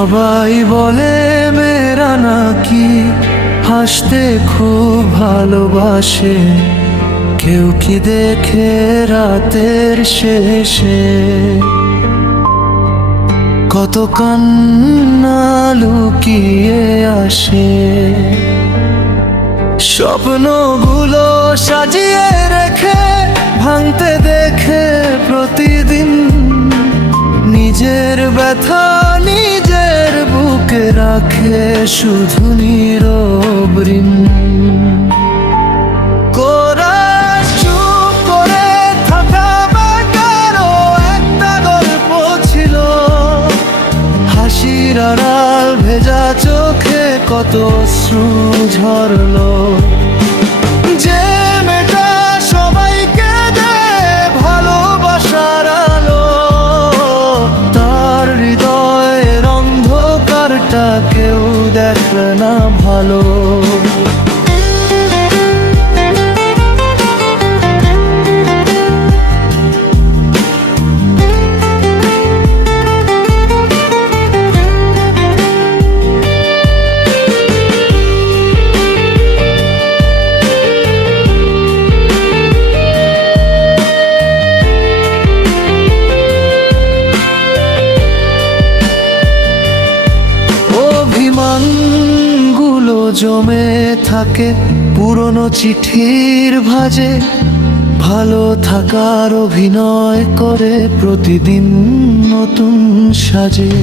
সবাই বলে মেয়েরা নাকি হাসতে খুব ভালোবাসে, কেউ কি দেখে রাতের শেষে কত কান্না লুকিয়ে আসে। স্বপ্নগুলো সাজিয়ে রেখে ভাঙতে দেখে প্রতিদিন, নিজের ব্যথা নিজের বুকে রাখে শুধু নীরব ঋণ। কোরাস চুপ করে থাকা বাঁকারও একটা গল্প ছিল, হাসির আড়াল ভেজা চোখে কত অশ্রু ঝরলো। যে মেয়েটা সবাইকে দেয় ভালোবাসার আলো, তার হৃদয়ের অন্ধকারটা কেউ দেখে না ভালো। অভিমানগুলো জমে থাকে পুরনো চিঠির ভাঁজে, ভালো থাকার অভিনয় করে প্রতিদিন নতুন সাজে।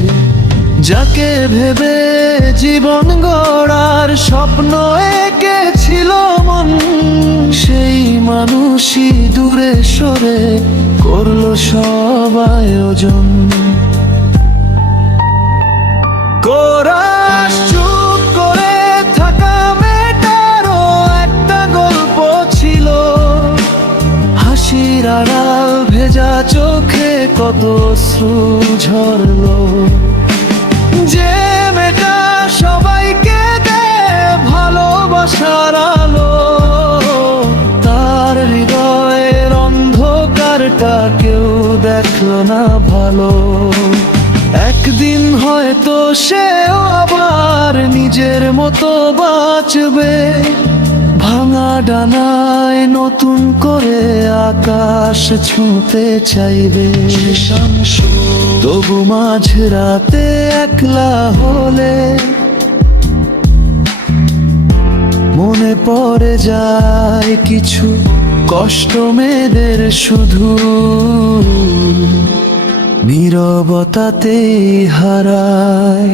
যাকে ভেবে জীবন গড়ার স্বপ্ন এঁকেছিল মন, সেই মানুষই দূরে সরে করলো সব আয়োজন। কোরাস চুপ করে থাকা মেয়েটারও একটা গল্প ছিল, হাসির আড়াল ভেজা চোখে কত অশ্রু ঝরলো। যে মেয়েটা সবাইকে দেয় ভালোবাসার আলো, তার হৃদয়ের অন্ধকারটা কেউ দেখলো না ভালো। একদিন হয়তো সেও আবার নিজের মতো বাঁচবে, ভাঙা ডানায় নতুন করে আকাশ ছুঁতে চাইবে। তবু মাঝরাতে একলা হলে মনে পড়ে যায় কিছু কষ্ট মেয়েদের, শুধু নীরবতাতেই হারায়।